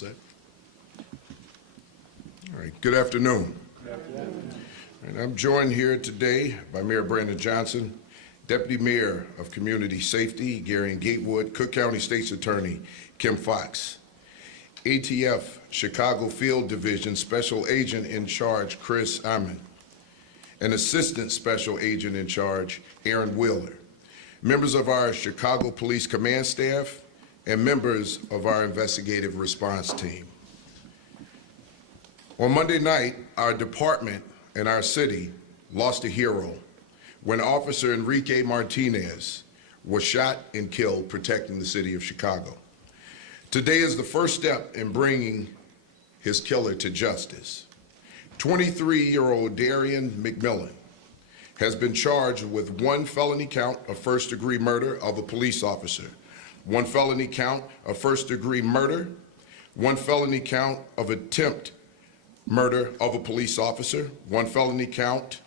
set. All right, good afternoon. Good afternoon. And I'm joined here today by Mayor Brandon Johnson, Deputy Mayor of Community Safety, Gary and Gatewood, Cook County State's Attorney, Kim Fox, ATF Chicago Field Division Special Agent in Charge, Chris Amon, and Assistant Special Agent in Charge, Aaron Wheeler, members of our Chicago Police Command Staff, and members of our investigative response team. On Monday night, our department and our city lost a hero when Officer Enrique Martinez was shot and killed protecting the city of Chicago. Today is the first step in bringing his killer to justice. 23-year-old Darian McMillan has been charged with 1 felony count of first-degree murder of a police officer, 1 felony count of first-degree murder, 1 felony count of attempt murder of a police officer, 1 felony count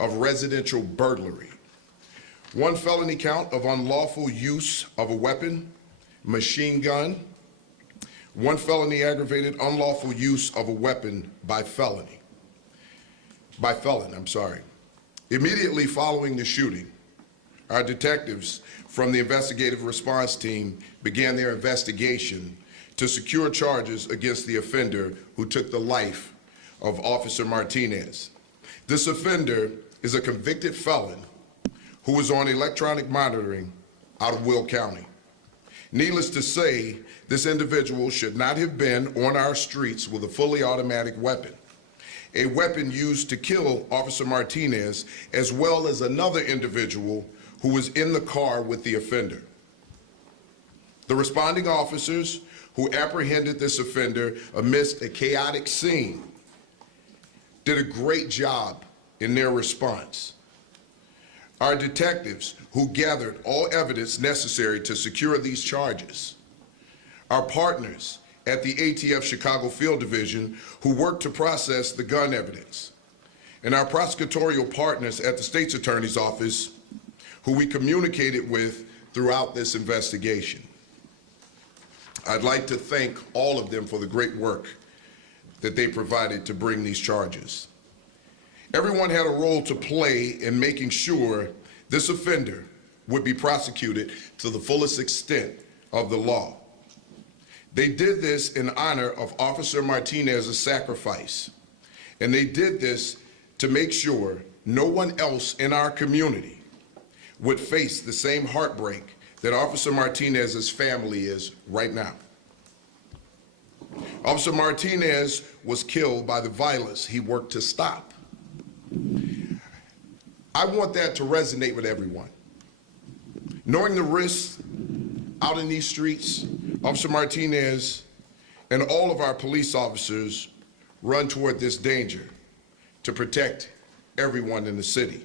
of residential burglary, 1 felony count of unlawful use of a weapon, machine gun, 1 felony aggravated unlawful use of a weapon by felon. Immediately following the shooting, our detectives from the investigative response team began their investigation to secure charges against the offender who took the life of Officer Martinez. This offender is a convicted felon who was on electronic monitoring out of Will County. Needless to say, this individual should not have been on our streets with a fully automatic weapon, a weapon used to kill Officer Martinez, as well as another individual who was in the car with the offender. The responding officers who apprehended this offender amidst a chaotic scene did a great job in their response. Our detectives who gathered all evidence necessary to secure these charges, our partners at the ATF Chicago Field Division who worked to process the gun evidence, and our prosecutorial partners at the State's Attorney's Office who we communicated with throughout this investigation. I'd like to thank all of them for the great work that they provided to bring these charges. Everyone had a role to play in making sure this offender would be prosecuted to the fullest extent of the law. They did this in honor of Officer Martinez's sacrifice, and they did this to make sure no one else in our community would face the same heartbreak that Officer Martinez's family is right now. Officer Martinez was killed by the violence he worked to stop. I want that to resonate with everyone. Knowing the risks out in these streets, Officer Martinez and all of our police officers run toward this danger to protect everyone in the city.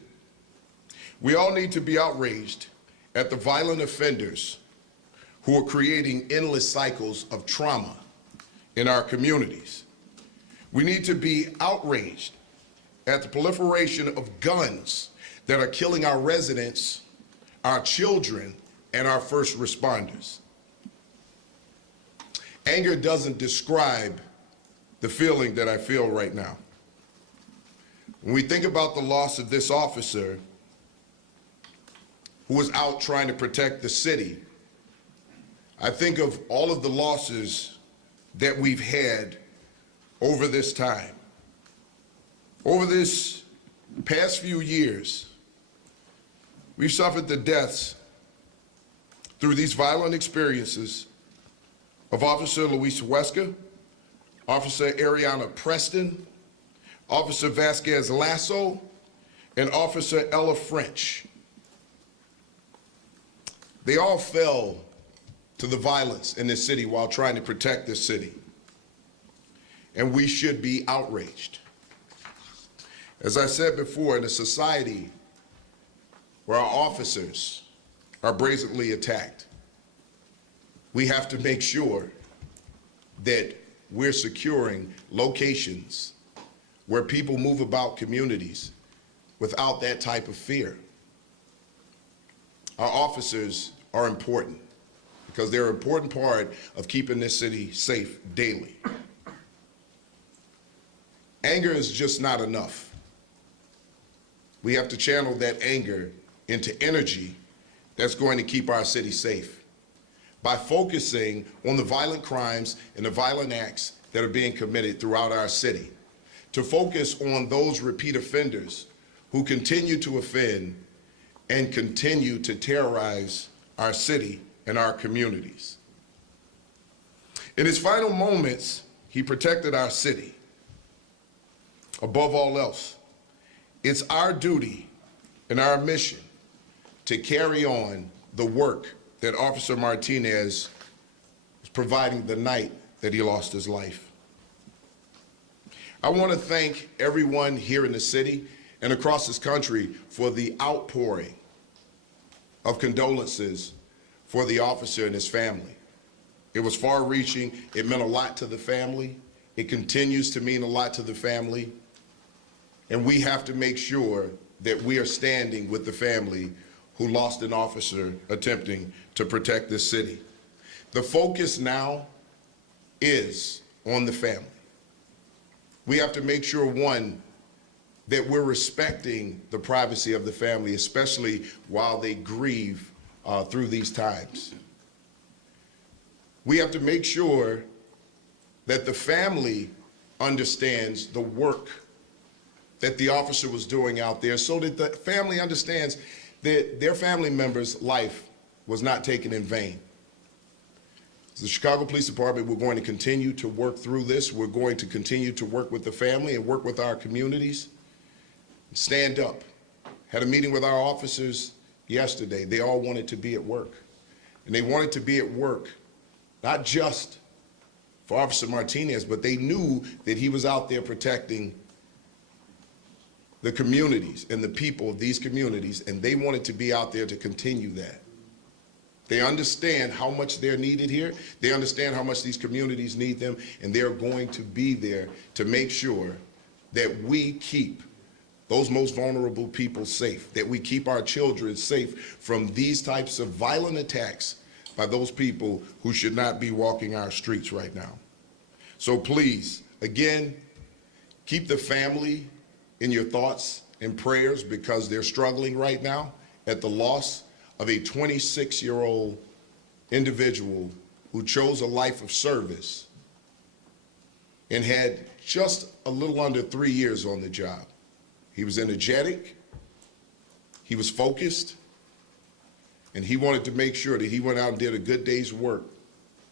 We all need to be outraged at the violent offenders who are creating endless cycles of trauma in our communities. We need to be outraged at the proliferation of guns that are killing our residents, our children, and our first responders. Anger doesn't describe the feeling that I feel right now. When we think about the loss of this officer who was out trying to protect the city, I think of all of the losses that we've had over this time. Over this past few years, we've suffered the deaths through these violent experiences of Officer Luis Huesca, Officer Ariana Preston, Officer Vasquez Lasso, and Officer Ella French. They all fell to the violence in this city while trying to protect this city. And we should be outraged. As I said before, in a society where our officers are brazenly attacked, we have to make sure that we're securing locations where people move about communities without that type of fear. Our officers are important because they're an important part of keeping this city safe daily. Anger is just not enough. We have to channel that anger into energy that's going to keep our city safe by focusing on the violent crimes and the violent acts that are being committed throughout our city, to focus on those repeat offenders who continue to offend and continue to terrorize our city and our communities. In his final moments, he protected our city. Above all else, it's our duty and our mission to carry on the work that Officer Martinez was providing the night that he lost his life. I want to thank everyone here in the city and across this country for the outpouring of condolences for the officer and his family. It was far-reaching. It meant a lot to the family. It continues to mean a lot to the family. And we have to make sure that we are standing with the family who lost an officer attempting to protect this city. The focus now is on the family. We have to make sure, one, that we're respecting the privacy of the family, especially while they grieve through these times. We have to make sure that the family understands the work that the officer was doing out there, so that the family understands that their family member's life was not taken in vain. As the Chicago Police Department, we're going to continue to work through this. We're going to continue to work with the family and work with our communities. Stand up. Had a meeting with our officers yesterday. They all wanted to be at work. And they wanted to be at work, not just for Officer Martinez, but they knew that he was out there protecting the communities and the people of these communities, and they wanted to be out there to continue that. They understand how much they're needed here. They understand how much these communities need them, and they're going to be there to make sure that we keep those most vulnerable people safe, that we keep our children safe from these types of violent attacks by those people who should not be walking our streets right now. So please, again, keep the family in your thoughts and prayers, because they're struggling right now at the loss of a 26-year-old individual who chose a life of service and had just a little under 3 years on the job. He was energetic, he was focused, and he wanted to make sure that he went out and did a good day's work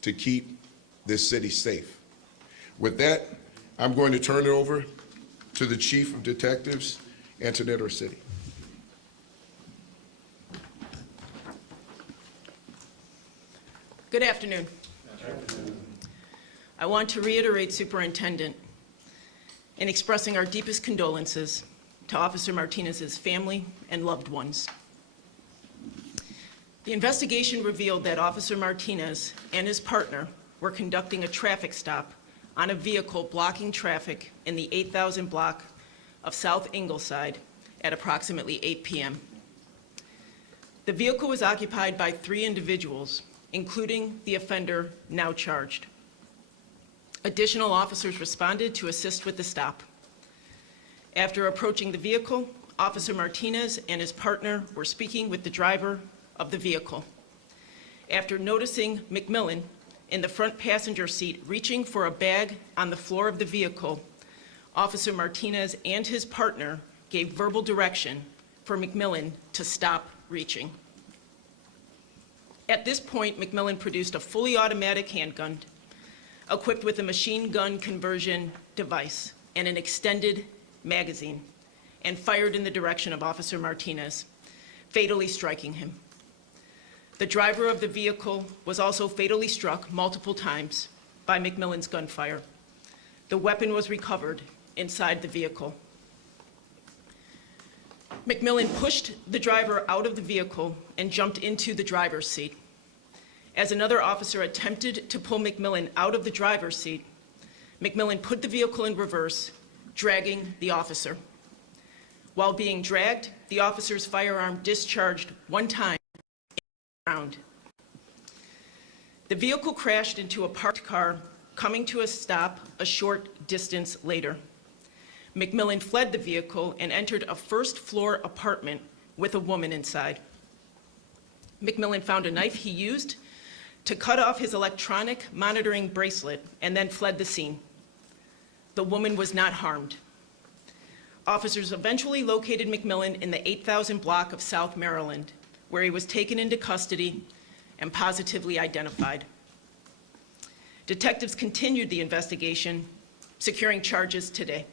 to keep this city safe. With that, I'm going to turn it over to the Chief of Detectives, Antoinette Orsini. Good afternoon. I want to reiterate, Superintendent, in expressing our deepest condolences to Officer Martinez's family and loved ones. The investigation revealed that Officer Martinez and his partner were conducting a traffic stop on a vehicle blocking traffic in the 8,000 block of South Ingleside at approximately 8 p.m. The vehicle was occupied by 3 individuals, including the offender now charged. Additional officers responded to assist with the stop. After approaching the vehicle, Officer Martinez and his partner were speaking with the driver of the vehicle. After noticing McMillan in the front passenger seat reaching for a bag on the floor of the vehicle, Officer Martinez and his partner gave verbal direction for McMillan to stop reaching. At this point, McMillan produced a fully automatic handgun equipped with a machine gun conversion device and an extended magazine, and fired in the direction of Officer Martinez, fatally striking him. The driver of the vehicle was also fatally struck multiple times by McMillan's gunfire. The weapon was recovered inside the vehicle. McMillan pushed the driver out of the vehicle and jumped into the driver's seat. As another officer attempted to pull McMillan out of the driver's seat, McMillan put the vehicle in reverse, dragging the officer. While being dragged, the officer's firearm discharged 1 time in the ground. The vehicle crashed into a parked car, coming to a stop a short distance later. McMillan fled the vehicle and entered a first-floor apartment with a woman inside. McMillan found a knife he used to cut off his electronic monitoring bracelet and then fled the scene. The woman was not harmed. Officers eventually located McMillan in the 8,000 block of South Maryland, where he was taken into custody and positively identified. Detectives continued the investigation, securing charges today.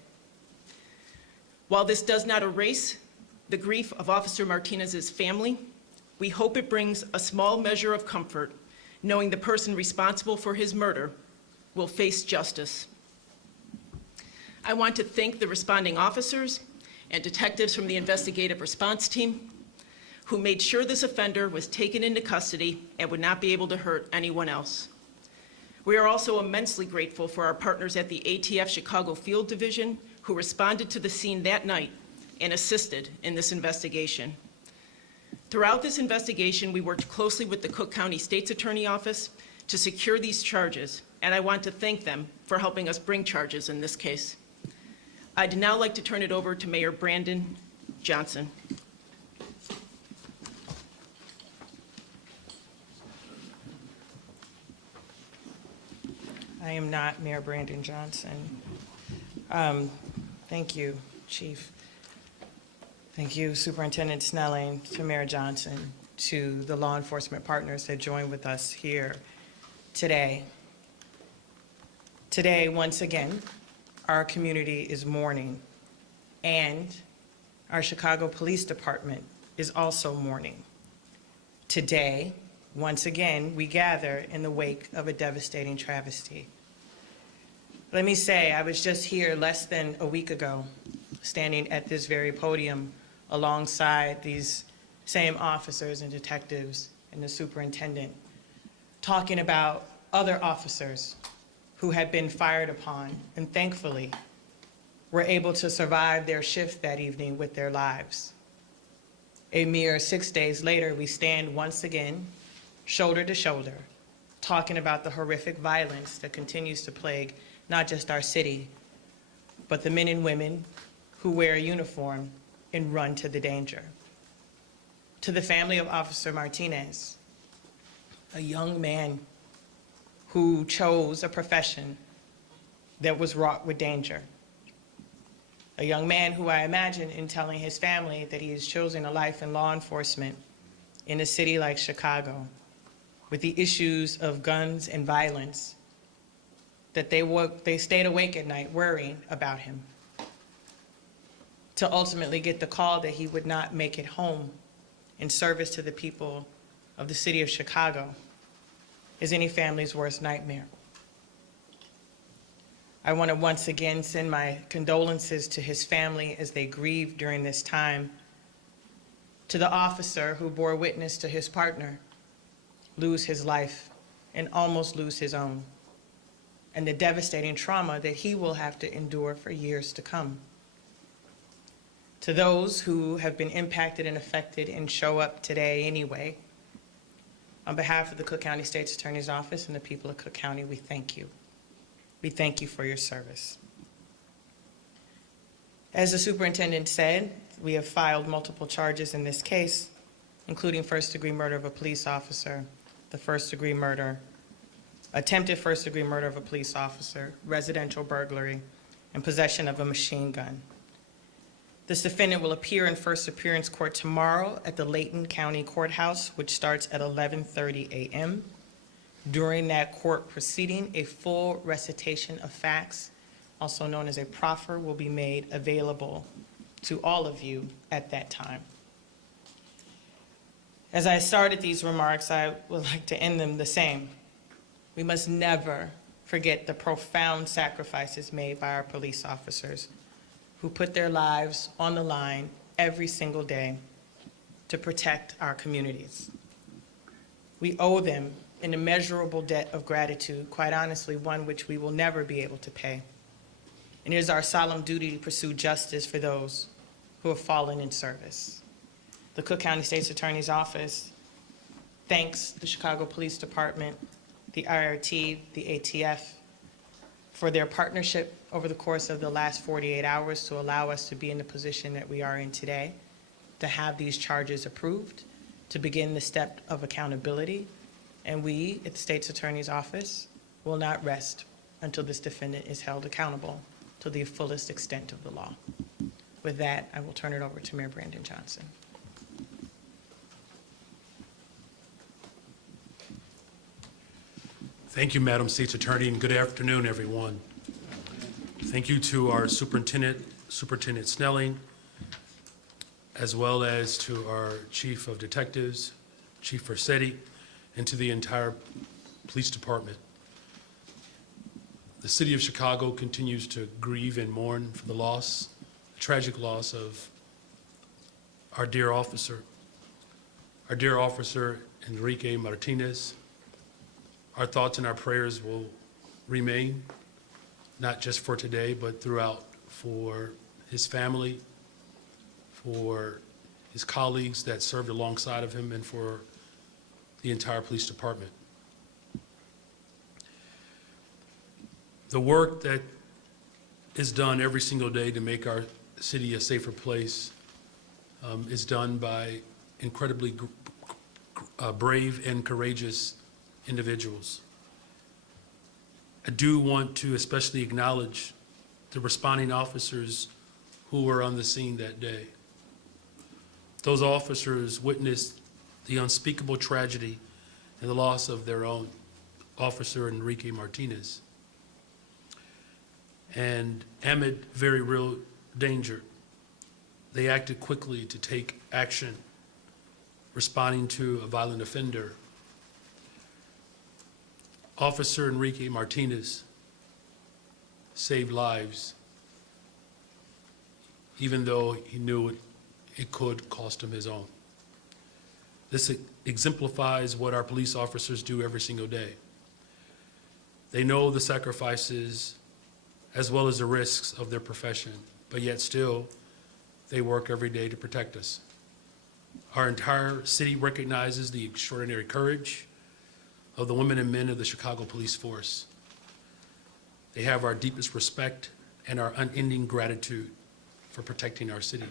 While this does not erase the grief of Officer Martinez's family, we hope it brings a small measure of comfort knowing the person responsible for his murder will face justice. I want to thank the responding officers and detectives from the investigative response team who made sure this offender was taken into custody and would not be able to hurt anyone else. We are also immensely grateful for our partners at the ATF Chicago Field Division who responded to the scene that night and assisted in this investigation. Throughout this investigation, we worked closely with the Cook County State's Attorney Office to secure these charges, and I want to thank them for helping us bring charges in this case. I'd now like to turn it over to Mayor Brandon Johnson. I am not Mayor Brandon Johnson. Thank you, Chief. Thank you, Superintendent Snelling, to Mayor Johnson, to the law enforcement partners that joined with us here today. Today, once again, our community is mourning, and our Chicago Police Department is also mourning. Today, once again, we gather in the wake of a devastating travesty. Let me say, I was just here less than a week ago, standing at this very podium alongside these same officers and detectives and the superintendent, talking about other officers who had been fired upon and thankfully were able to survive their shift that evening with their lives. A mere 6 days later, we stand once again, shoulder to shoulder, talking about the horrific violence that continues to plague not just our city, but the men and women who wear a uniform and run to the danger. To the family of Officer Martinez, a young man who chose a profession that was wrought with danger. A young man who I imagine in telling his family that he has chosen a life in law enforcement in a city like Chicago, with the issues of guns and violence, that they stayed awake at night worrying about him, to ultimately get the call that he would not make it home in service to the people of the city of Chicago is any family's worst nightmare. I want to once again send my condolences to his family as they grieve during this time, to the officer who bore witness to his partner lose his life and almost lose his own, and the devastating trauma that he will have to endure for years to come. To those who have been impacted and affected and show up today anyway, on behalf of the Cook County State's Attorney's Office and the people of Cook County, we thank you. We thank you for your service. As the superintendent said, we have filed multiple charges in this case, including first-degree murder of a police officer, the first-degree murder, attempted first-degree murder of a police officer, residential burglary, and possession of a machine gun. This defendant will appear in first appearance court tomorrow at the Layton County Courthouse, which starts at 11:30 a.m. During that court proceeding, a full recitation of facts, also known as a proffer, will be made available to all of you at that time. As I started these remarks, I would like to end them the same. We must never forget the profound sacrifices made by our police officers who put their lives on the line every single day to protect our communities. We owe them an immeasurable debt of gratitude, quite honestly, one which we will never be able to pay. And it is our solemn duty to pursue justice for those who have fallen in service. The Cook County State's Attorney's Office thanks the Chicago Police Department the IRT, the ATF, for their partnership over the course of the last 48 hours to allow us to be in the position that we are in today, to have these charges approved, to begin the step of accountability. And we, at the State's Attorney's Office, will not rest until this defendant is held accountable to the fullest extent of the law. With that, I will turn it over to Mayor Brandon Johnson. Thank you, Madam State's Attorney, and good afternoon, everyone. Thank you to our Superintendent Snelling, as well as to our Chief of Detectives, Chief Versetti, and to the entire Police Department. The City of Chicago continues to grieve and mourn for the loss, the tragic loss of our dear officer Enrique Martinez. Our thoughts and our prayers will remain, not just for today, but throughout, for his family, for his colleagues that served alongside of him, and for the entire police department. The work that is done every single day to make our city a safer place is done by incredibly brave and courageous individuals. I do want to especially acknowledge the responding officers who were on the scene that day. Those officers witnessed the unspeakable tragedy and the loss of their own officer, Enrique Martinez. And amid very real danger, they acted quickly to take action, responding to a violent offender. Officer Enrique Martinez saved lives, even though he knew it could cost him his own. This exemplifies what our police officers do every single day. They know the sacrifices as well as the risks of their profession, but yet still, they work every day to protect us. Our entire city recognizes the extraordinary courage of the women and men of the Chicago Police Force. They have our deepest respect and our unending gratitude for protecting our city.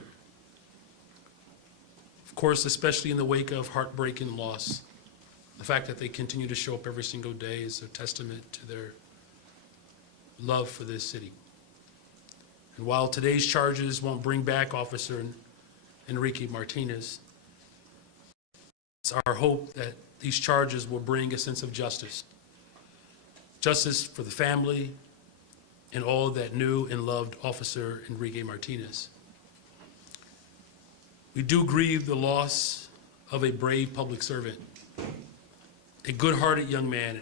Of course, especially in the wake of heartbreaking loss, the fact that they continue to show up every single day is a testament to their love for this city. And while today's charges won't bring back Officer Enrique Martinez, it's our hope that these charges will bring a sense of justice. Justice for the family and all that knew and loved Officer Enrique Martinez. We do grieve the loss of a brave public servant, a good-hearted young man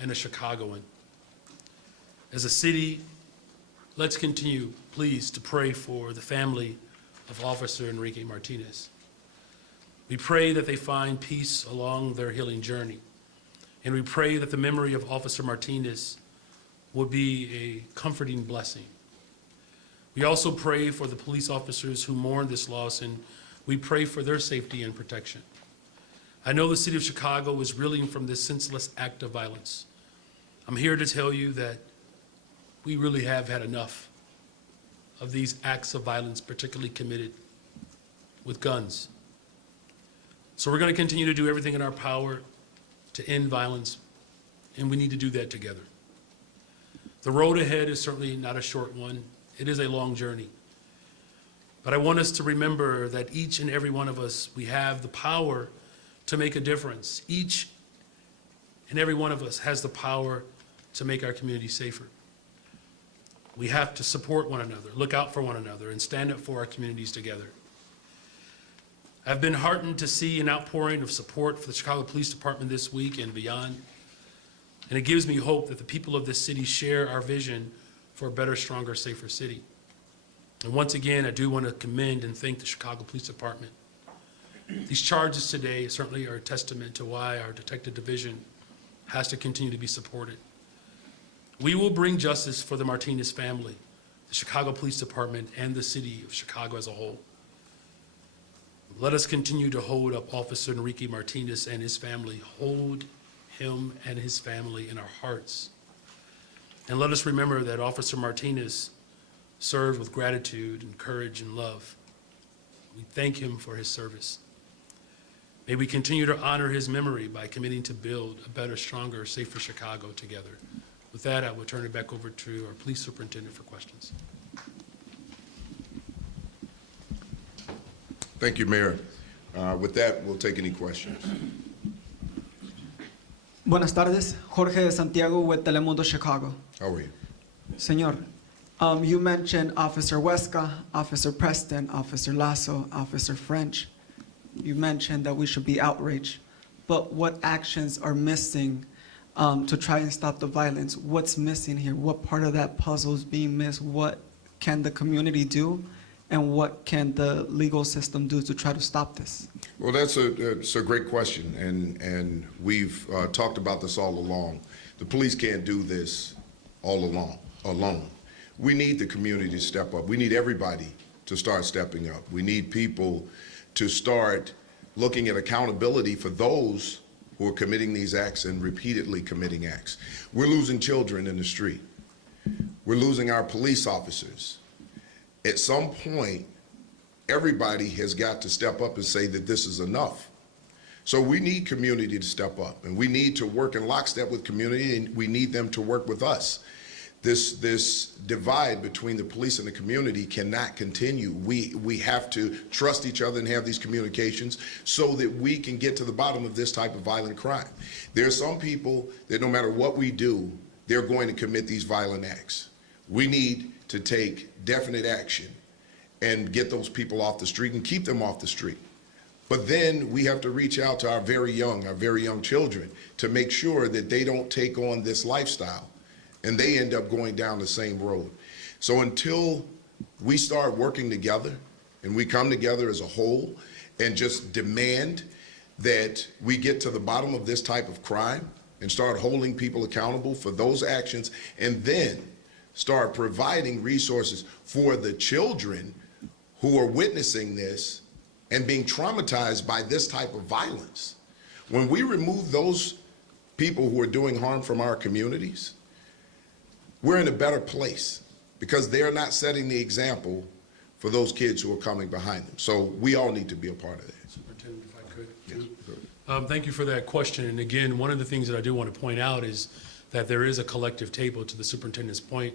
and a Chicagoan. As a city, let's continue, please, to pray for the family of Officer Enrique Martinez. We pray that they find peace along their healing journey. And we pray that the memory of Officer Martinez will be a comforting blessing. We also pray for the police officers who mourn this loss, and we pray for their safety and protection. I know the city of Chicago is reeling from this senseless act of violence. I'm here to tell you that we really have had enough of these acts of violence, particularly committed with guns. So we're going to continue to do everything in our power to end violence, and we need to do that together. The road ahead is certainly not a short one. It is a long journey. But I want us to remember that each and every one of us, we have the power to make a difference. Each and every one of us has the power to make our community safer. We have to support one another, look out for one another, and stand up for our communities together. I've been heartened to see an outpouring of support for the Chicago Police Department this week and beyond. And it gives me hope that the people of this city share our vision for a better, stronger, safer city. And once again, I do want to commend and thank the Chicago Police Department. These charges today certainly are a testament to why our detective division has to continue to be supported. We will bring justice for the Martinez family, the Chicago Police Department, and the city of Chicago as a whole. Let us continue to hold up Officer Enrique Martinez and his family, hold him and his family in our hearts. And let us remember that Officer Martinez served with gratitude and courage and love. We thank him for his service. May we continue to honor his memory by committing to build a better, stronger, safer Chicago together. With that, I will turn it back over to our police superintendent for questions. Thank you, Mayor. With that, we'll take any questions. Buenas tardes, Jorge de Santiago with Telemundo Chicago. How are you? Señor, you mentioned Officer Huesca, Officer Preston, Officer Lasso, Officer French. You mentioned that we should be outraged, but what actions are missing to try and stop the violence? What's missing here? What part of that puzzle is being missed? What can the community do? And what can the legal system do to try to stop this? Well, that's a great question, and we've talked about this all along. The police can't do this all alone. We need the community to step up. We need everybody to start stepping up. We need people to start looking at accountability for those who are committing these acts and repeatedly committing acts. We're losing children in the street. We're losing our police officers. At some point, everybody has got to step up and say that this is enough. So we need community to step up, and we need to work in lockstep with community, and we need them to work with us. This divide between the police and the community cannot continue. We have to trust each other and have these communications so that we can get to the bottom of this type of violent crime. There are some people that no matter what we do, they're going to commit these violent acts. We need to take definite action and get those people off the street and keep them off the street. But then we have to reach out to our very young children to make sure that they don't take on this lifestyle and they end up going down the same road. So until we start working together and we come together as a whole and just demand that we get to the bottom of this type of crime and start holding people accountable for those actions, and then start providing resources for the children who are witnessing this and being traumatized by this type of violence. When we remove those people who are doing harm from our communities, we're in a better place because they're not setting the example for those kids who are coming behind them. So we all need to be a part of that. Superintendent, if I could. Thank you for that question. And again, one of the things that I do want to point out is that there is a collective table, to the superintendent's point,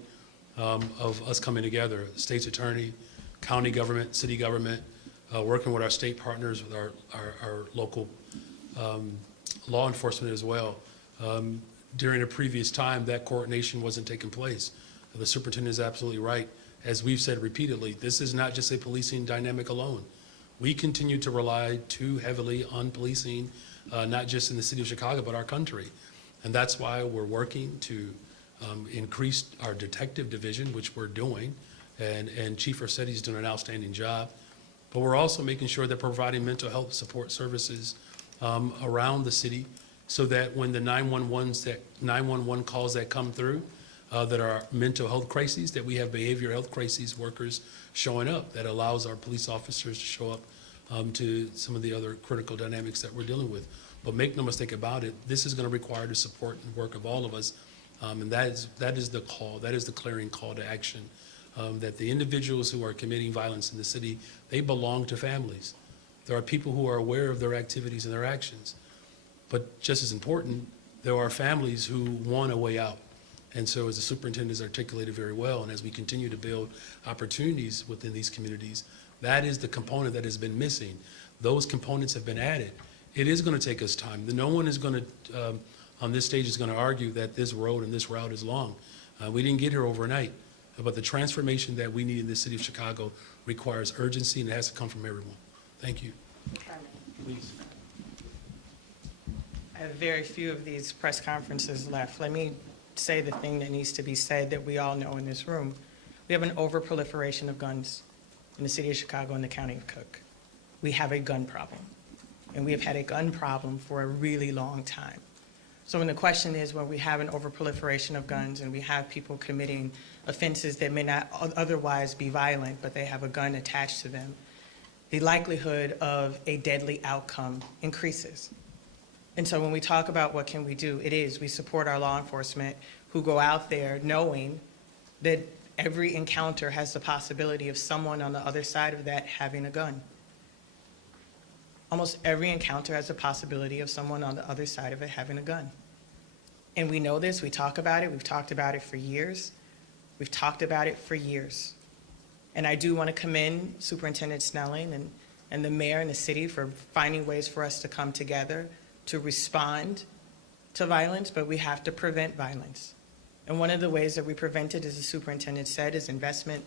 of us coming together, state's attorney, county government, city government, working with our state partners, with our local law enforcement as well. During a previous time, that coordination wasn't taking place. The superintendent is absolutely right. As we've said repeatedly, this is not just a policing dynamic alone. We continue to rely too heavily on policing, not just in the city of Chicago, but our country. And that's why we're working to increase our detective division, which we're doing, and Chief Rossetti's doing an outstanding job. But we're also making sure that providing mental health support services around the city, so that when the 911 calls that come through that are mental health crises, that we have behavioral health crises workers showing up that allows our police officers to show up to some of the other critical dynamics that we're dealing with. But make no mistake about it, this is going to require the support and work of all of us, and that is the call, that is the clearing call to action, that the individuals who are committing violence in the city, they belong to families. There are people who are aware of their activities and their actions. But just as important, there are families who want a way out. And so as the superintendent has articulated very well, and as we continue to build opportunities within these communities, that is the component that has been missing. Those components have been added. It is going to take us time. No one is going to, on this stage, is going to argue that this road and this route is long. We didn't get here overnight. But the transformation that we need in the city of Chicago requires urgency, and it has to come from everyone. Thank you. Please. I have very few of these press conferences left. Let me say the thing that needs to be said that we all know in this room. We have an overproliferation of guns in the city of Chicago and the county of Cook. We have a gun problem, and we have had a gun problem for a really long time. So when the question is, when we have an overproliferation of guns and we have people committing offenses that may not otherwise be violent, but they have a gun attached to them, the likelihood of a deadly outcome increases. And so when we talk about what can we do, it is, we support our law enforcement who go out there knowing that every encounter has the possibility of someone on the other side of that having a gun. Almost every encounter has the possibility of someone on the other side of it having a gun. And we know this, we talk about it, we've talked about it for years. We've talked about it for years. And I do want to commend Superintendent Snelling and the mayor and the city for finding ways for us to come together to respond to violence, but we have to prevent violence. And one of the ways that we prevent it, as the superintendent said, is investment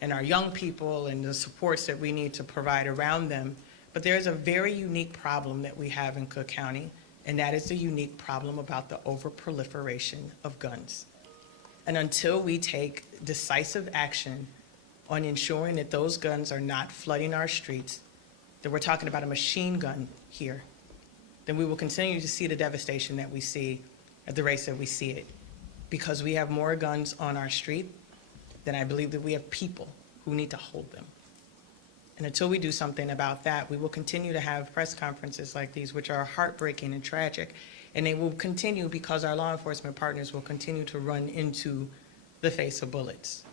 in our young people and the supports that we need to provide around them. But there's a very unique problem that we have in Cook County, and that is the unique problem about the overproliferation of guns. And until we take decisive action on ensuring that those guns are not flooding our streets, that we're talking about a machine gun here, then we will continue to see the devastation that we see at the rates that we see it. Because we have more guns on our street than I believe that we have people who need to hold them. And until we do something about that, we will continue to have press conferences like these, which are heartbreaking and tragic. And they will continue because our law enforcement partners will continue to run into the face of bullets.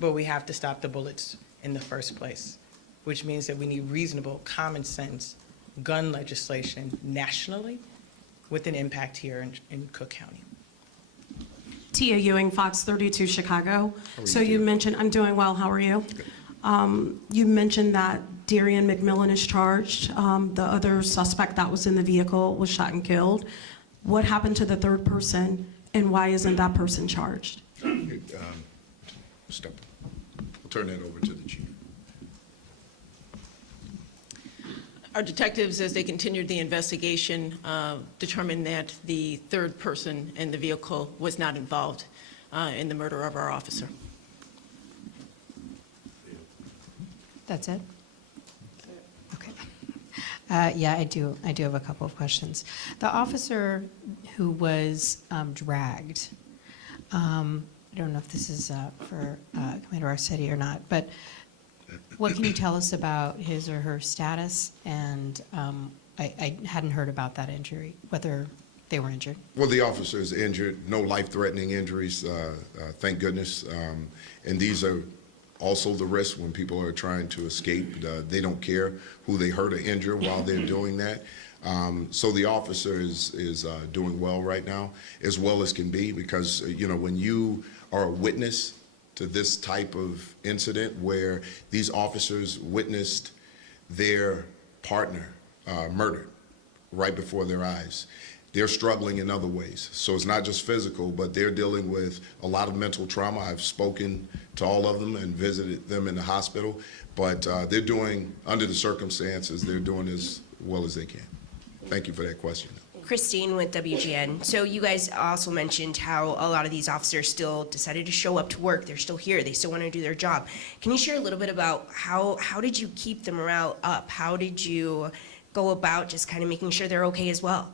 But we have to stop the bullets in the first place, which means that we need reasonable, common sense gun legislation nationally with an impact here in Cook County. Tia Ewing, Fox 32, Chicago. So you mentioned, I'm doing well, how are you? You mentioned that Darian McMillan is charged. The other suspect that was in the vehicle was shot and killed. What happened to the third person, and why isn't that person charged? Step. I'll turn that over to the chief. Our detectives, as they continued the investigation, determined that the third person in the vehicle was not involved in the murder of our officer. That's it? Okay. Yeah, I do have a couple of questions. The officer who was dragged, I don't know if this is for Commander Arcetti or not, but what can you tell us about his or her status? And I hadn't heard about that injury, whether they were injured. Well, the officer is injured, no life-threatening injuries, thank goodness. And these are also the risk when people are trying to escape. They don't care who they hurt or injure while they're doing that. So the officer is doing well right now, as well as can be, because when you are a witness to this type of incident where these officers witnessed their partner murdered right before their eyes, they're struggling in other ways. So it's not just physical, but they're dealing with a lot of mental trauma. I've spoken to all of them and visited them in the hospital, but they're doing, under the circumstances, they're doing as well as they can. Thank you for that question. Christine with WGN. So you guys also mentioned how a lot of these officers still decided to show up to work. They're still here. They still want to do their job. Can you share a little bit about how did you keep the morale up? How did you go about just kind of making sure they're okay as well?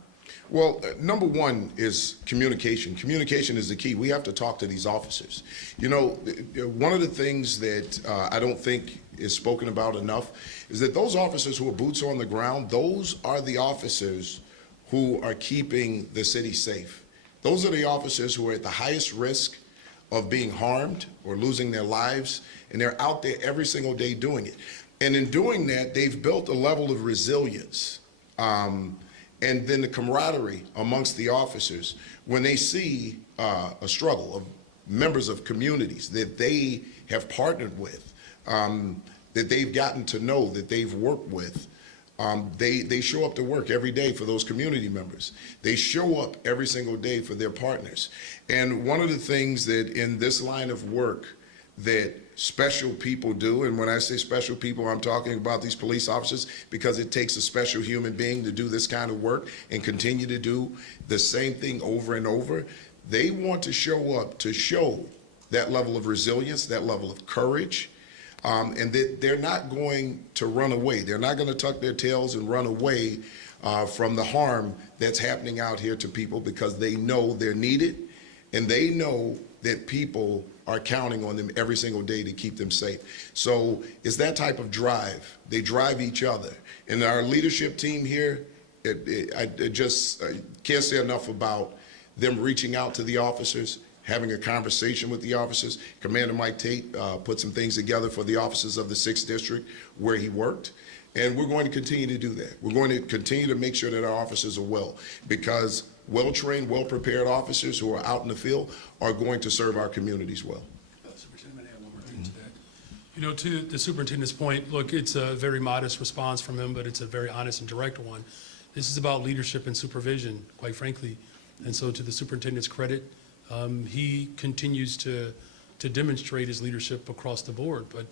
Well, number one is communication. Communication is the key. We have to talk to these officers. One of the things that I don't think is spoken about enough is that those officers who are boots on the ground, those are the officers who are keeping the city safe. Those are the officers who are at the highest risk of being harmed or losing their lives, and they're out there every single day doing it. And in doing that, they've built a level of resilience. And then the camaraderie amongst the officers when they see a struggle of members of communities that they have partnered with, that they've gotten to know, that they've worked with. They show up to work every day for those community members. They show up every single day for their partners. And one of the things that in this line of work that special people do, and when I say special people, I'm talking about these police officers, because it takes a special human being to do this kind of work and continue to do the same thing over and over. They want to show up to show that level of resilience, that level of courage, and that they're not going to run away. They're not going to tuck their tails and run away from the harm that's happening out here to people, because they know they're needed, and they know that people are counting on them every single day to keep them safe. So it's that type of drive. They drive each other. And our leadership team here I just can't say enough about them reaching out to the officers, having a conversation with the officers. Commander Mike Tate put some things together for the officers of the 6th District where he worked, and we're going to continue to do that. We're going to continue to make sure that our officers are well, because well-trained, well-prepared officers who are out in the field are going to serve our communities well. Superintendent, may I add one more thing to that? You know, to the superintendent's point, look, it's a very modest response from him, but it's a very honest and direct one. This is about leadership and supervision, quite frankly. And so to the superintendent's credit, he continues to demonstrate his leadership across the board. But,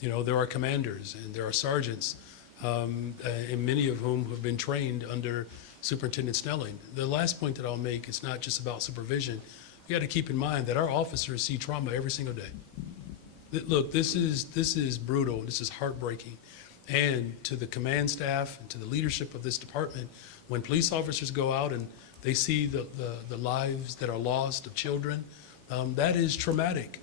you know, there are commanders and there are sergeants, and many of whom have been trained under Superintendent Snelling. The last point that I'll make, it's not just about supervision. You got to keep in mind that our officers see trauma every single day. Look, this is brutal. This is heartbreaking. And to the command staff and to the leadership of this department, when police officers go out and they see the lives that are lost of children, that is traumatic.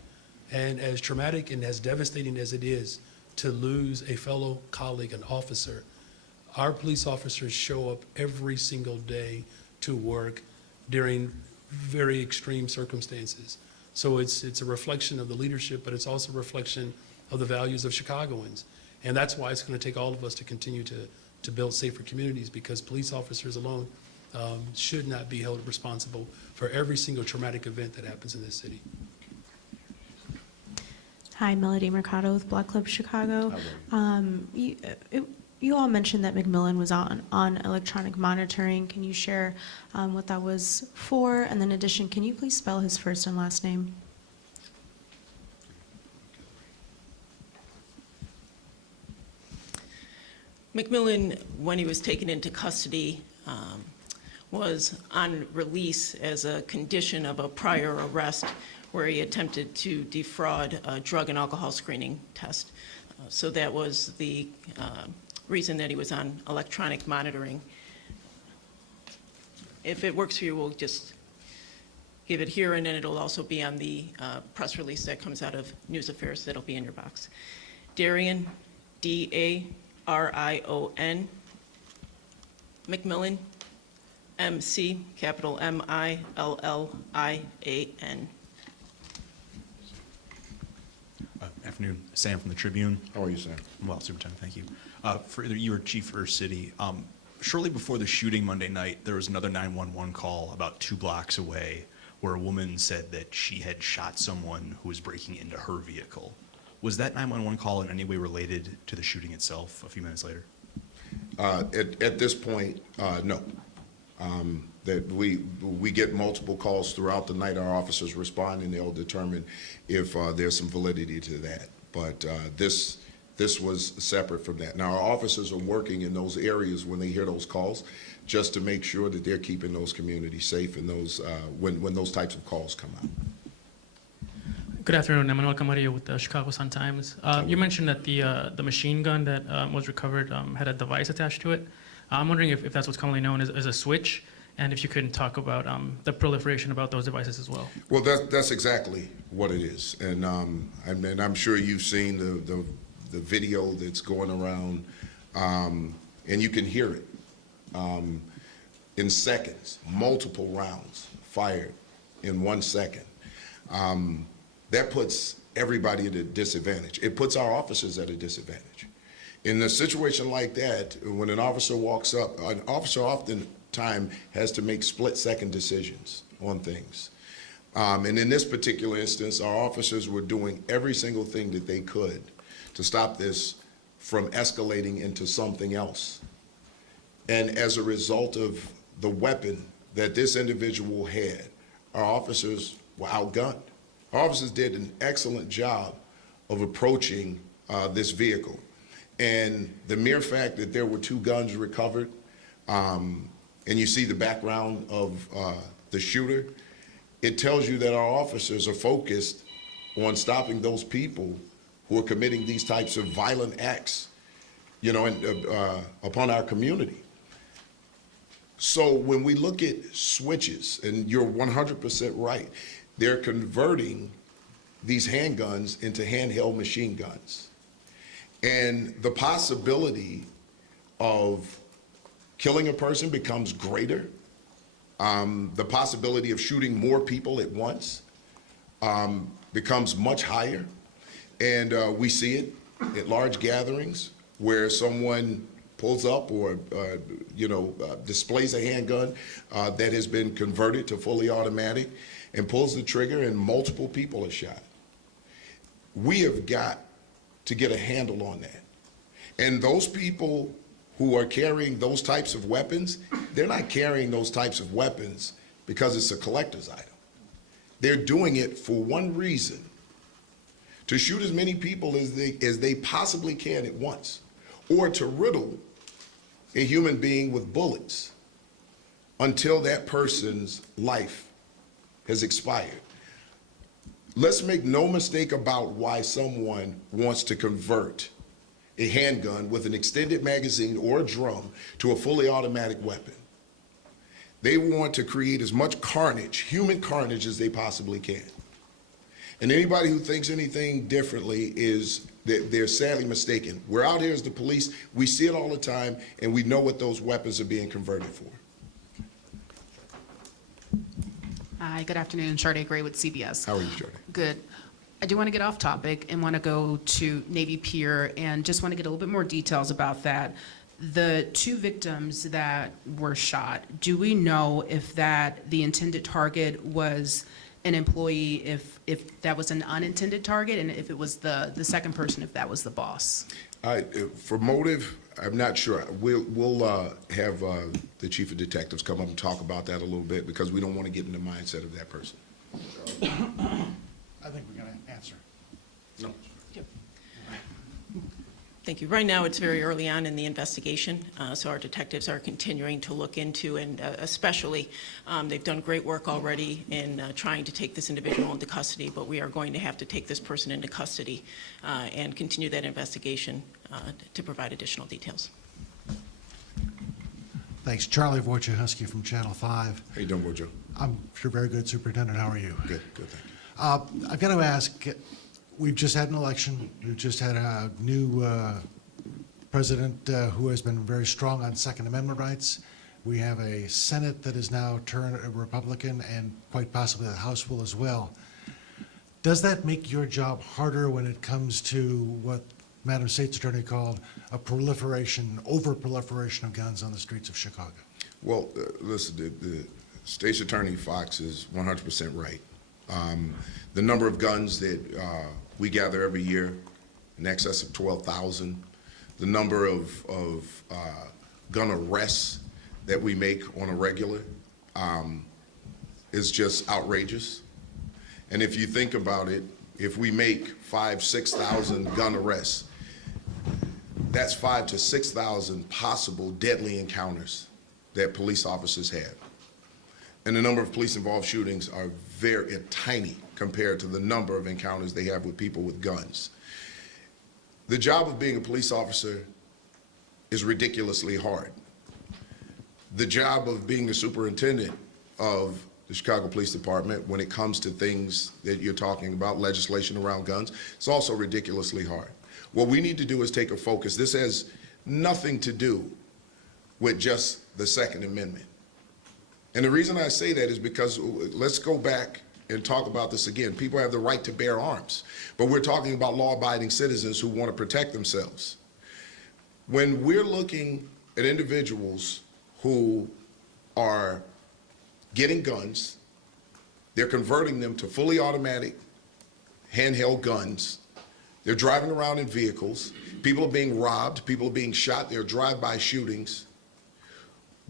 And as traumatic and as devastating as it is to lose a fellow colleague, an officer, our police officers show up every single day to work during very extreme circumstances. So it's a reflection of the leadership, but it's also a reflection of the values of Chicagoans. And that's why it's going to take all of us to continue to build safer communities, because police officers alone should not be held responsible for every single traumatic event that happens in this city. Hi, Melody Mercado with Block Club Chicago. You all mentioned that McMillan was on electronic monitoring. Can you share what that was for? And then in addition, can you please spell his first and last name? McMillan, when he was taken into custody, was on release as a condition of a prior arrest where he attempted to defraud a drug and alcohol screening test. So that was the reason that he was on electronic monitoring. If it works for you, we'll just give it here, and then it'll also be on the press release that comes out of News Affairs that'll be in your box. Darian, D-A-R-I-O-N, McMillan, M-C, capital M-I-L-L-I-A-N. Afternoon, Sam from the Tribune. How are you, Sam? Well, Superintendent, thank you. For either you or Chief or City, shortly before the shooting Monday night, there was another 911 call about 2 blocks away where a woman said that she had shot someone who was breaking into her vehicle. Was that 911 call in any way related to the shooting itself a few minutes later? At this point, no. That we get multiple calls throughout the night. Our officers respond, and they'll determine if there's some validity to that. But this was separate from that. Now, our officers are working in those areas when they hear those calls, just to make sure that they're keeping those communities safe and those when those types of calls come out. Good afternoon, Emmanuel Camarillo with the Chicago Sun-Times. You mentioned that the machine gun that was recovered had a device attached to it. I'm wondering if that's what's commonly known as a switch, and if you could talk about the proliferation about those devices as well. Well, that's exactly what it is, and I'm sure you've seen the video that's going around, and you can hear it in seconds, multiple rounds fired in 1 second. That puts everybody at a disadvantage. It puts our officers at a disadvantage. In a situation like that, when an officer walks up, an officer oftentimes has to make split-second decisions on things. And in this particular instance, our officers were doing every single thing that they could to stop this from escalating into something else. And as a result of the weapon that this individual had, our officers were outgunned. Our officers did an excellent job of approaching this vehicle. And the mere fact that there were 2 guns recovered, and you see the background of the shooter, it tells you that our officers are focused on stopping those people who are committing these types of violent acts, you know, upon our community. So when we look at switches, and you're 100% right, they're converting these handguns into handheld machine guns. And the possibility of killing a person becomes greater. The possibility of shooting more people at once becomes much higher. And we see it at large gatherings where someone pulls up or, displays a handgun that has been converted to fully automatic and pulls the trigger and multiple people are shot. We have got to get a handle on that. And those people who are carrying those types of weapons, they're not carrying those types of weapons because it's a collector's item. They're doing it for one reason: to shoot as many people as they possibly can at once, or to riddle a human being with bullets until that person's life has expired. Let's make no mistake about why someone wants to convert a handgun with an extended magazine or a drum to a fully automatic weapon. They want to create as much carnage, human carnage, as they possibly can. And anybody who thinks anything differently they're sadly mistaken. We're out here as the police, we see it all the time, and we know what those weapons are being converted for. Hi, good afternoon. Sharday Gray with CBS. How are you, Jordan? Good. I do want to get off topic and want to go to Navy Pier and just want to get a little bit more details about that. The 2 victims that were shot, do we know if the intended target was an employee, if that was an unintended target, and if it was the second person, if that was the boss? For motive, I'm not sure. We'll have the chief of detectives come up and talk about that a little bit, because we don't want to get in the mindset of that person. I think we're going to answer. No. Thank you. Right now, it's very early on in the investigation, so our detectives are continuing to look into, and especially, they've done great work already in trying to take this individual into custody, but we are going to have to take this person into custody and continue that investigation to provide additional details. Thanks. Charlie Wojciechowski from Channel 5. How you doing, Bojo? I'm sure very good, Superintendent. How are you? Good, thank you. I've got to ask, we've just had an election. We've just had a new president who has been very strong on Second Amendment rights. We have a Senate that is now turned Republican, and quite possibly the House will as well. Does that make your job harder when it comes to what Madam State's Attorney called a proliferation, over-proliferation of guns on the streets of Chicago? Well, listen, the State's Attorney Fox is 100% right. The number of guns that we gather every year, in excess of 12,000. The number of gun arrests that we make on a regular is just outrageous. And if you think about it, if we make 5,000 to 6,000 gun arrests, that's 5,000 to 6,000 possible deadly encounters that police officers have. And the number of police-involved shootings are very tiny compared to the number of encounters they have with people with guns. The job of being a police officer is ridiculously hard. The job of being the superintendent of the Chicago Police Department, when it comes to things that you're talking about, legislation around guns, it's also ridiculously hard. What we need to do is take a focus. This has nothing to do with just the Second Amendment. And the reason I say that is because, let's go back and talk about this again. People have the right to bear arms, but we're talking about law-abiding citizens who want to protect themselves. When we're looking at individuals who are getting guns, they're converting them to fully automatic handheld guns, they're driving around in vehicles, people are being robbed, people are being shot, there are drive-by shootings.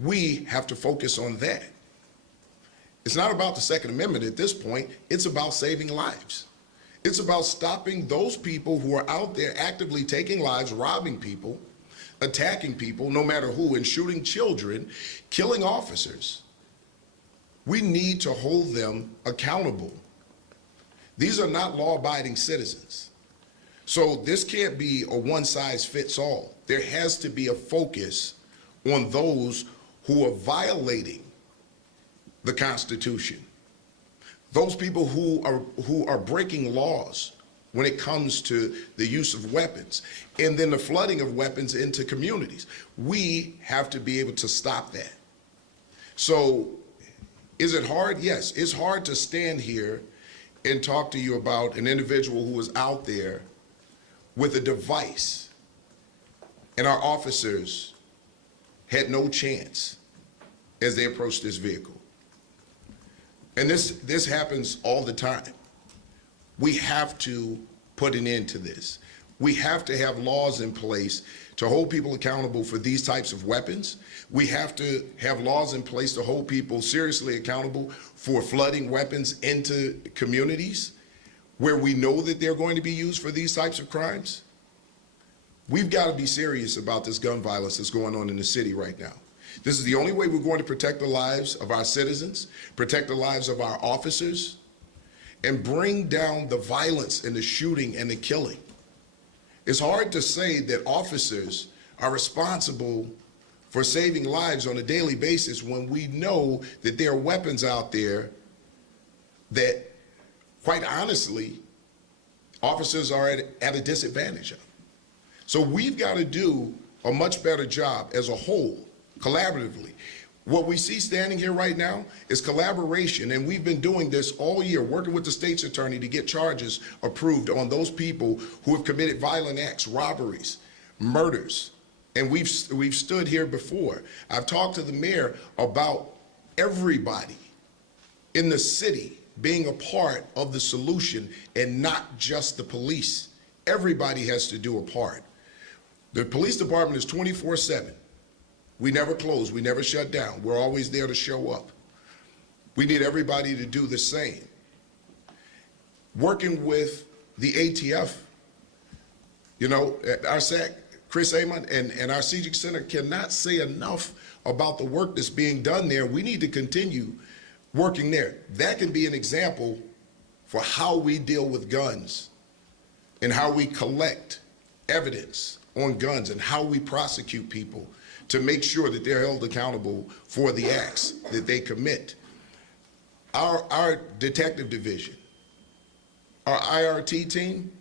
We have to focus on that. It's not about the Second Amendment at this point, it's about saving lives. It's about stopping those people who are out there actively taking lives, robbing people, attacking people, no matter who, and shooting children, killing officers. We need to hold them accountable. These are not law-abiding citizens. So this can't be a one-size-fits-all. There has to be a focus on those who are violating the Constitution. Those people who are breaking laws when it comes to the use of weapons and then the flooding of weapons into communities. We have to be able to stop that. So is it hard? Yes, it's hard to stand here and talk to you about an individual who was out there with a device, and our officers had no chance as they approached this vehicle. And this happens all the time. We have to put an end to this. We have to have laws in place to hold people accountable for these types of weapons. We have to have laws in place to hold people seriously accountable for flooding weapons into communities where we know that they're going to be used for these types of crimes. We've got to be serious about this gun violence that's going on in the city right now. This is the only way we're going to protect the lives of our citizens, protect the lives of our officers, and bring down the violence and the shooting and the killing. It's hard to say that officers are responsible for saving lives on a daily basis when we know that there are weapons out there that, quite honestly, officers are at a disadvantage of. So we've got to do a much better job as a whole, collaboratively. What we see standing here right now is collaboration, and we've been doing this all year, working with the state's attorney to get charges approved on those people who have committed violent acts, robberies, murders. And we've stood here before. I've talked to the mayor about everybody in the city being a part of the solution and not just the police. Everybody has to do a part. The police department is 24/7. We never close, we never shut down. We're always there to show up. We need everybody to do the same. Working with the ATF, you know, our SAC, Chris Amon, and our CJIC Center cannot say enough about the work that's being done there. We need to continue working there. That can be an example for how we deal with guns and how we collect evidence on guns and how we prosecute people to make sure that they're held accountable for the acts that they commit. Our detective division, our IRT team,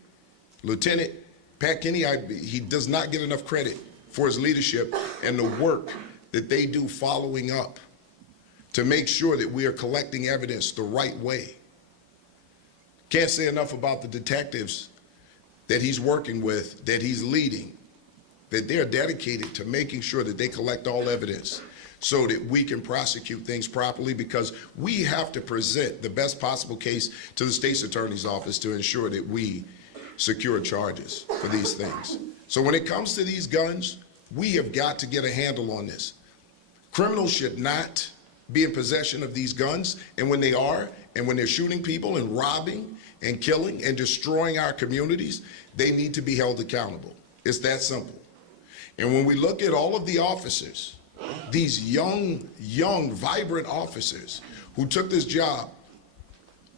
Lieutenant Pat Kinney, he does not get enough credit for his leadership and the work that they do following up to make sure that we are collecting evidence the right way. Can't say enough about the detectives that he's working with, that he's leading, that they're dedicated to making sure that they collect all evidence so that we can prosecute things properly, because we have to present the best possible case to the state's attorney's office to ensure that we secure charges for these things. So when it comes to these guns, we have got to get a handle on this. Criminals should not be in possession of these guns, and when they are, and when they're shooting people and robbing and killing and destroying our communities, they need to be held accountable. It's that simple. And when we look at all of the officers, these young, vibrant officers who took this job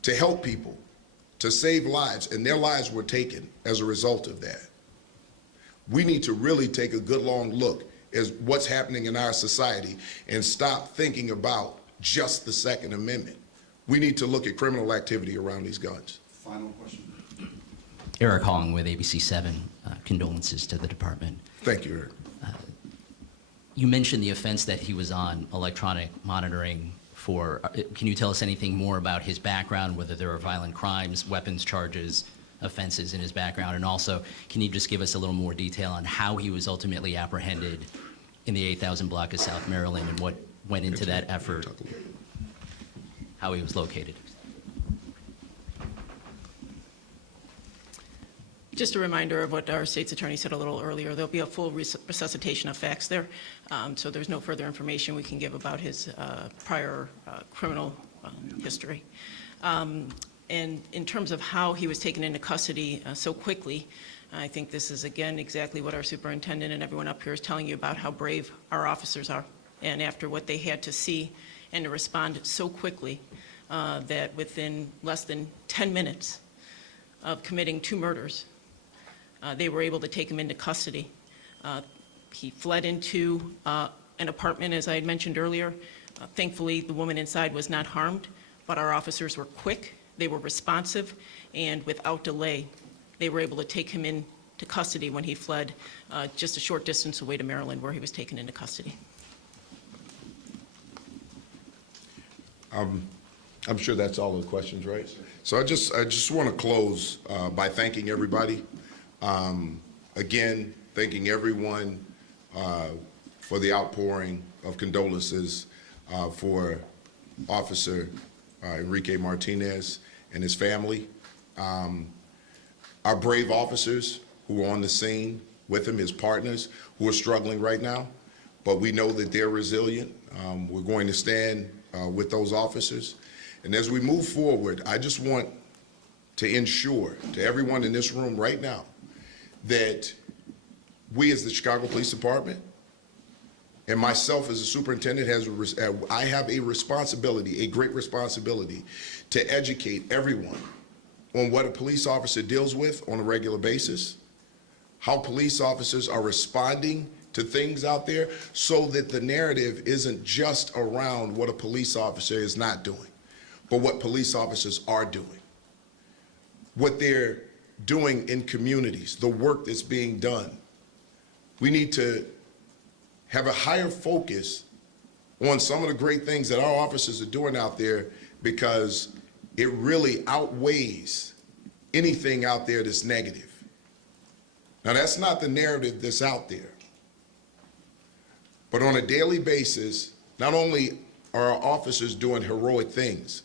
to help people, to save lives, and their lives were taken as a result of that, we need to really take a good long look at what's happening in our society and stop thinking about just the Second Amendment. We need to look at criminal activity around these guns. Final question. Eric Hong with ABC7. Condolences to the department. Thank you, Eric. You mentioned the offense that he was on, electronic monitoring for. Can you tell us anything more about his background, whether there are violent crimes, weapons charges, offenses in his background? And also, can you just give us a little more detail on how he was ultimately apprehended in the 8,000 block of South Maryland and what went into that effort, how he was located? Just a reminder of what our state's attorney said a little earlier. There'll be a full resuscitation of facts there, so there's no further information we can give about his prior criminal history. And in terms of how he was taken into custody so quickly, I think this is, again, exactly what our superintendent and everyone up here is telling you about how brave our officers are. And after what they had to see and to respond so quickly, that within less than 10 minutes of committing 2 murders, they were able to take him into custody. He fled into an apartment, as I had mentioned earlier. Thankfully, the woman inside was not harmed, but our officers were quick, they were responsive, and without delay, they were able to take him into custody when he fled just a short distance away to Maryland, where he was taken into custody. I'm sure that's all of the questions, right? So I just want to close by thanking everybody. Again, thanking everyone for the outpouring of condolences for Officer Enrique Martinez and his family. Our brave officers who are on the scene with him, his partners, who are struggling right now, but we know that they're resilient. We're going to stand with those officers. And as we move forward, I just want to ensure to everyone in this room right now that we as the Chicago Police Department and myself as a superintendent I have a responsibility, a great responsibility, to educate everyone on what a police officer deals with on a regular basis, how police officers are responding to things out there, so that the narrative isn't just around what a police officer is not doing, but what police officers are doing, what they're doing in communities, the work that's being done. We need to have a higher focus on some of the great things that our officers are doing out there, because it really outweighs anything out there that's negative. Now, that's not the narrative that's out there. But on a daily basis, not only are our officers doing heroic things,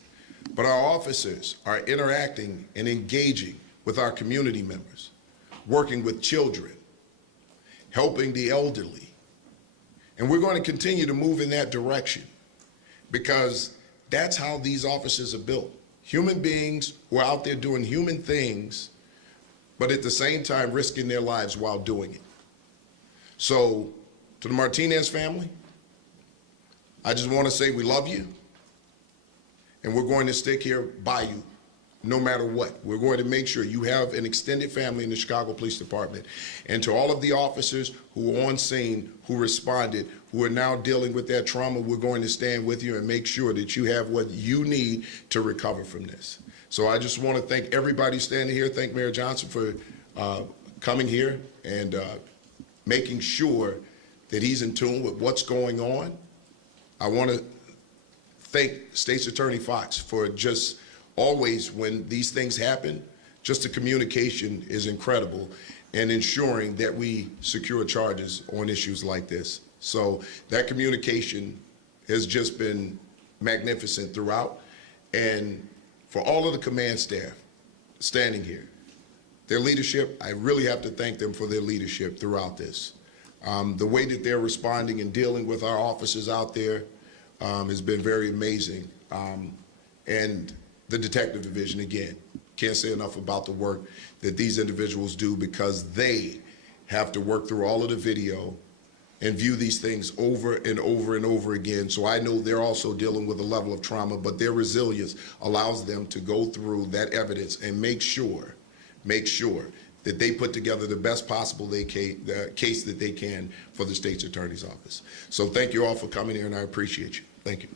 but our officers are interacting and engaging with our community members, working with children, helping the elderly. And we're going to continue to move in that direction, because that's how these officers are built. Human beings who are out there doing human things, but at the same time risking their lives while doing it. So, to the Martinez family, I just want to say we love you, and we're going to stick here by you no matter what. We're going to make sure you have an extended family in the Chicago Police Department. And to all of the officers who were on scene, who responded, who are now dealing with that trauma, we're going to stand with you and make sure that you have what you need to recover from this. So I just want to thank everybody standing here. Thank Mayor Johnson for coming here and making sure that he's in tune with what's going on. I want to thank State's Attorney Fox for just always, when these things happen, just the communication is incredible, and ensuring that we secure charges on issues like this. So that communication has just been magnificent throughout. And for all of the command staff standing here, their leadership, I really have to thank them for their leadership throughout this. The way that they're responding and dealing with our officers out there has been very amazing. And the detective division, again, can't say enough about the work that these individuals do, because they have to work through all of the video and view these things over and over and over again. So I know they're also dealing with a level of trauma, but their resilience allows them to go through that evidence and make sure that they put together the best possible case that they can for the State's Attorney's Office. So thank you all for coming here, and I appreciate you. Thank you.